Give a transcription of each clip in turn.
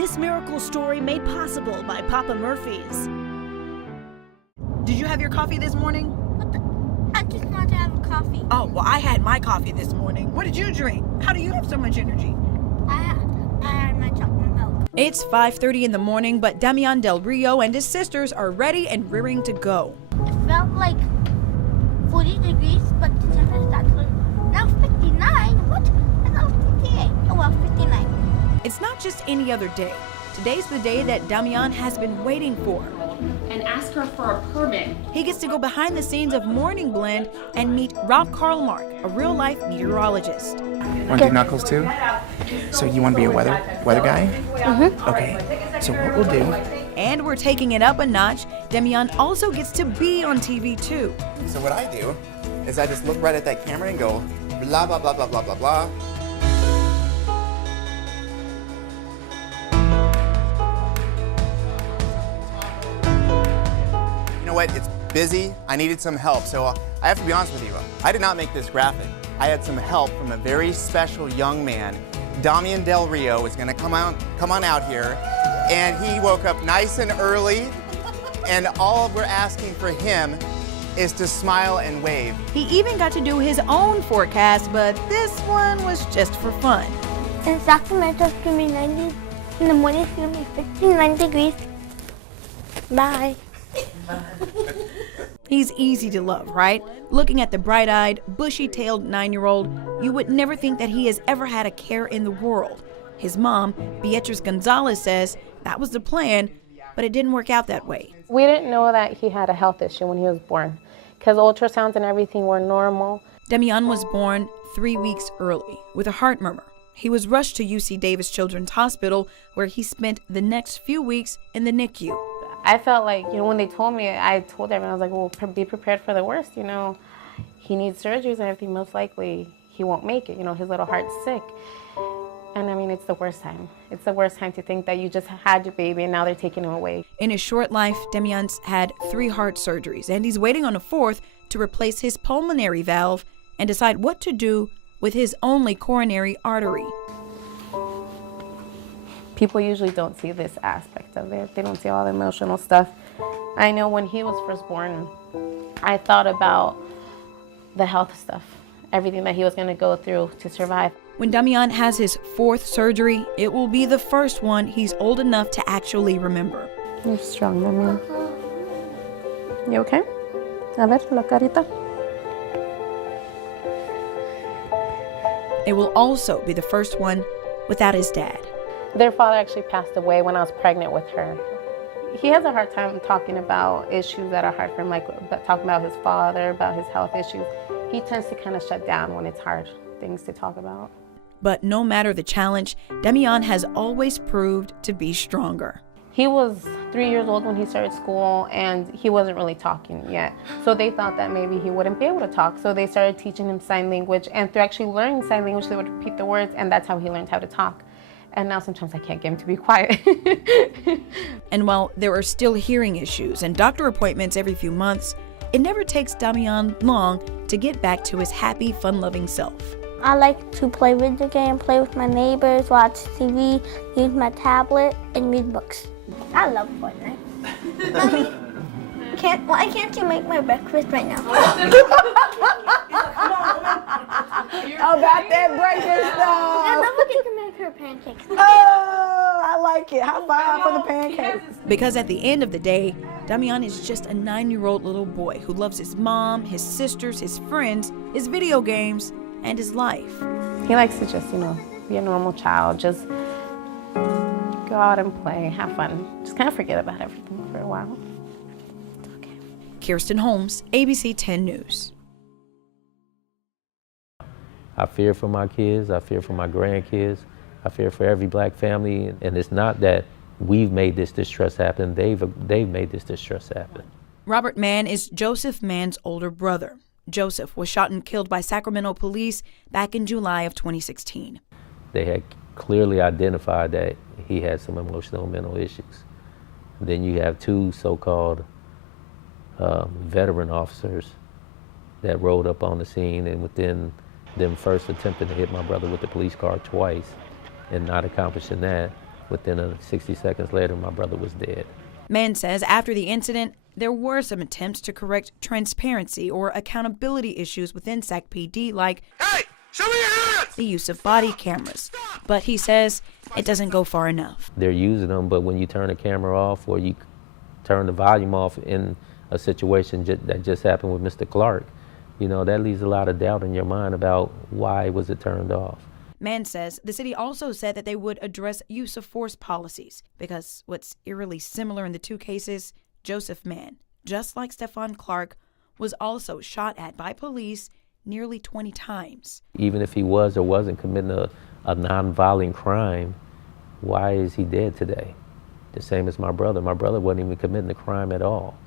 This miracle story made possible by Papa Murphy's. Did you have your coffee this morning? I just want to have a coffee. Oh, well, I had my coffee this morning. What did you drink? How do you have so much energy? I had my chocolate milk. It's 5:30 in the morning, but Damian Del Rio and his sisters are ready and rearing to go. It felt like 40 degrees, but the temperature started now 59. What? I thought it was 58. Oh well, 59. It's not just any other day. Today's the day that Damian has been waiting for. And ask her for a permit. He gets to go behind the scenes of Morning Blend and meet Rob Karlmark, a real-life meteorologist. Want to do knuckles too? So you want to be a weather guy? Mm-hmm. Okay, so what we'll do... And we're taking it up a notch. Damian also gets to be on TV too. So what I do is I just look right at that camera and go, blah, blah, blah, blah, blah, blah, blah. You know what? It's busy. I needed some help, so I have to be honest with you. I did not make this graphic. I had some help from a very special young man. Damian Del Rio is going to come on out here, and he woke up nice and early, and all we're asking for him is to smile and wave. He even got to do his own forecast, but this one was just for fun. In Sacramento, it's going to be 90. In the morning, it's going to be 59 degrees. Bye. He's easy to love, right? Looking at the bright-eyed, bushy-tailed 9-year-old, you would never think that he has ever had a care in the world. His mom, Beatrice Gonzalez, says that was the plan, but it didn't work out that way. We didn't know that he had a health issue when he was born, because ultrasounds and everything were normal. Damian was born 3 weeks early with a heart murmur. He was rushed to UC Davis Children's Hospital, where he spent the next few weeks in the NICU. I felt like, when they told me, I told everyone, I was like, well, be prepared for the worst, He needs surgeries and everything, most likely he won't make it, his little heart's sick. And it's the worst time. It's the worst time to think that you just had your baby and now they're taking him away. In his short life, Damian's had 3 heart surgeries, and he's waiting on a 4th to replace his pulmonary valve and decide what to do with his only coronary artery. People usually don't see this aspect of it. They don't see all the emotional stuff. I know when he was first born, I thought about the health stuff, everything that he was going to go through to survive. When Damian has his 4th surgery, it will be the first one he's old enough to actually remember. You're strong, Damian. You okay? A ver, la carita. It will also be the first one without his dad. Their father actually passed away when I was pregnant with her. He has a hard time talking about issues that are hard for him, like talking about his father, about his health issues. He tends to kind of shut down when it's hard things to talk about. But no matter the challenge, Damian has always proved to be stronger. He was 3 years old when he started school, and he wasn't really talking yet. So they thought that maybe he wouldn't be able to talk. So they started teaching him sign language, and through actually learning sign language, they would repeat the words, and that's how he learned how to talk. And now sometimes I can't get him to be quiet. And while there are still hearing issues and doctor appointments every few months, it never takes Damian long to get back to his happy, fun-loving self. I like to play video games, play with my neighbors, watch TV, use my tablet, and read books. I love Fortnite. Mommy, why can't you make my breakfast right now? About that breakfast stuff. I love looking to make her pancakes. Oh, I like it. High five for the pancakes. Because at the end of the day, Damian is just a 9-year-old little boy who loves his mom, his sisters, his friends, his video games, and his life. He likes to just, be a normal child, just go out and play, have fun, just kind of forget about everything for a while. It's okay. Keristen Holmes, ABC 10 News. I fear for my kids, I fear for my grandkids, I fear for every black family, and it's not that we've made this distress happen, they've made this distress happen. Robert Mann is Joseph Mann's older brother. Joseph was shot and killed by Sacramento police back in July of 2016. They had clearly identified that he had some emotional and mental issues. Then you have 2 so-called veteran officers that rode up on the scene, and within them first attempting to hit my brother with the police car twice and not accomplishing that, Within 60 seconds later, my brother was dead. Mann says after the incident, there were some attempts to correct transparency or accountability issues within SAC PD, like Hey, show me your hands! the use of body cameras. But he says it doesn't go far enough. They're using them, but when you turn the camera off or you turn the volume off in a situation that just happened with Mr. Clark, you know, that leaves a lot of doubt in your mind about why was it turned off. Mann says the city also said that they would address use of force policies because what's eerily similar in the two cases, Joseph Mann, just like Stephon Clark, was also shot at by police nearly 20 times. Even if he was or wasn't committing a nonviolent crime, why is he dead today? The same as my brother. My brother wasn't even committing a crime at all,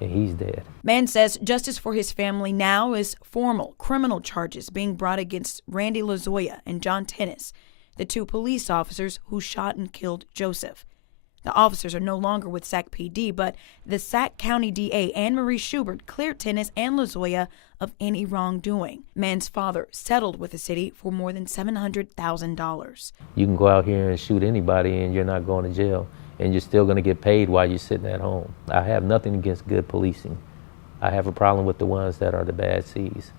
and he's dead. Mann says justice for his family now is formal criminal charges being brought against Randy Lozoya and John Tennis, the two police officers who shot and killed Joseph. The officers are no longer with SAC PD, but the SAC County DA Anne Marie Schubert cleared Tennis and Lozoya of any wrongdoing. Mann's father settled with the city for more than $700,000. You can go out here and shoot anybody and you're not going to jail, and you're still going to get paid while you're sitting at home. I have nothing against good policing. I have a problem with the ones that are the bad seeds.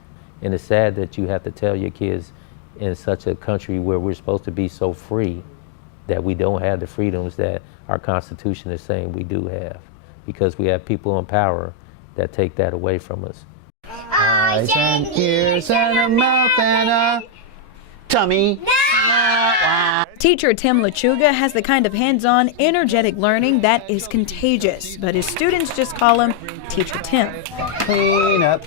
And it's sad that you have to tell your kids in such a country where we're supposed to be so free that we don't have the freedoms that our Constitution is saying we do have, because we have people in power that take that away from us. Eyes and ears and a mouth and a tummy. Teacher Tim Lechuga has the kind of hands-on, energetic learning that is contagious, but his students just call him Teacher Tim. Clean up,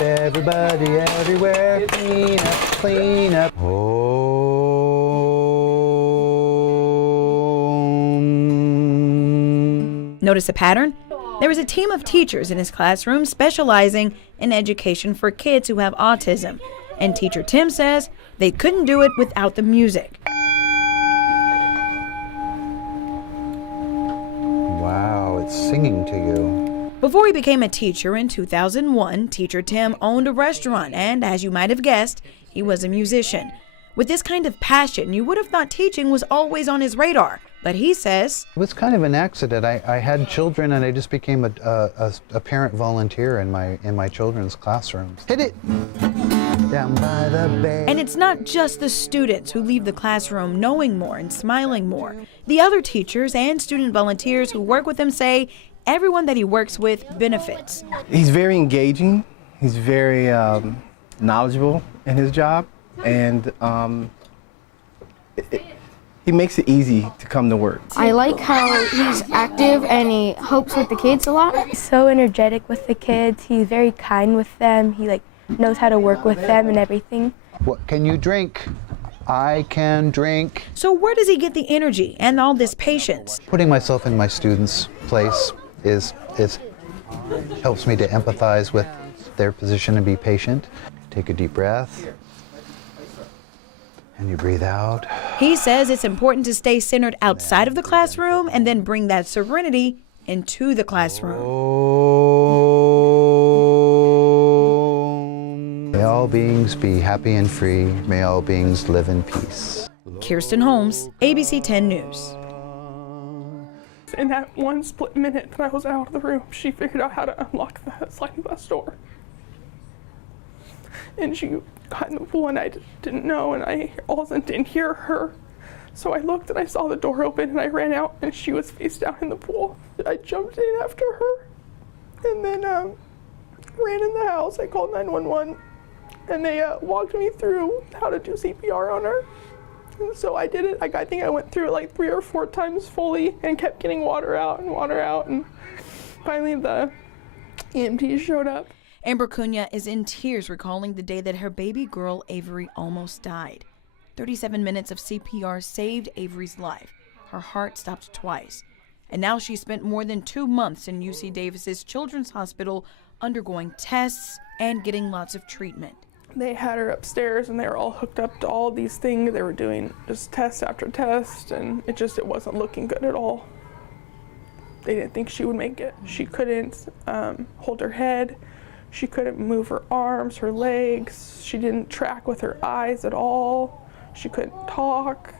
everybody everywhere. Clean up. Notice a pattern? There is a team of teachers in his classroom specializing in education for kids who have autism, and Teacher Tim says they couldn't do it without the music. Wow, it's singing to you. Before he became a teacher in 2001, Teacher Tim owned a restaurant, and as you might have guessed, he was a musician. With this kind of passion, you would have thought teaching was always on his radar. But he says It was kind of an accident. I had children and I just became a parent volunteer in my children's classrooms. Hit it! Down by the bay. And it's not just the students who leave the classroom knowing more and smiling more. The other teachers and student volunteers who work with him say everyone that he works with benefits. He's very engaging. He's very knowledgeable in his job, and he makes it easy to come to work. I like how he's active and he helps with the kids a lot. He's so energetic with the kids. He's very kind with them. He knows how to work with them and everything. What can you drink? I can drink. So where does he get the energy and all this patience? Putting myself in my students' place is helps me to empathize with their position and be patient. Take a deep breath. And you breathe out. He says it's important to stay centered outside of the classroom and then bring that serenity into the classroom. May all beings be happy and free. May all beings live in peace. Keristen Holmes, ABC 10 News. In that one split minute that I was out of the room, she figured out how to unlock the sliding glass door. And she got in the pool, and I didn't know, and I also didn't hear her. So I looked and I saw the door open, and I ran out, and she was face down in the pool. I jumped in after her, and then ran in the house. I called 911, and they walked me through how to do CPR on her. And so I did it. I think I went through it like 3 or 4 times fully, and kept getting water out, and finally the EMTs showed up. Amber Cunha is in tears recalling the day that her baby girl Avery almost died. 37 minutes of CPR saved Avery's life. Her heart stopped twice. And now she spent more than 2 months in UC Davis's Children's Hospital undergoing tests and getting lots of treatment. They had her upstairs and they were all hooked up to all these things. They were doing just test after test, and it wasn't looking good at all. They didn't think she would make it. She couldn't hold her head. She couldn't move her arms, her legs. She didn't track with her eyes at all. She couldn't talk.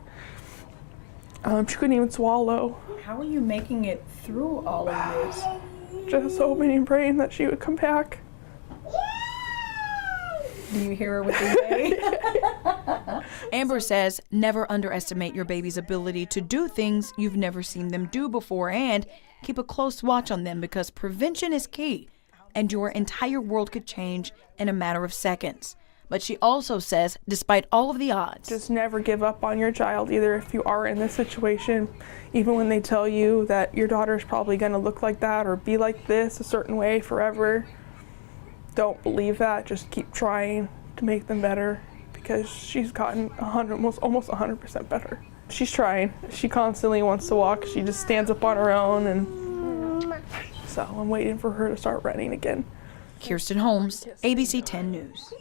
She couldn't even swallow. How are you making it through all of this? Just hoping and praying that she would come back. Do you hear her with the yay? Amber says never underestimate your baby's ability to do things you've never seen them do before, and keep a close watch on them because prevention is key and your entire world could change in a matter of seconds. But she also says, despite all of the odds, just never give up on your child, either if you are in this situation, even when they tell you that your daughter's probably going to look like that or be like this a certain way forever. Don't believe that. Just keep trying to make them better because she's gotten almost 100% better. She's trying. She constantly wants to walk. She just stands up on her own, and so I'm waiting for her to start running again. Keristen Holmes, ABC 10 News.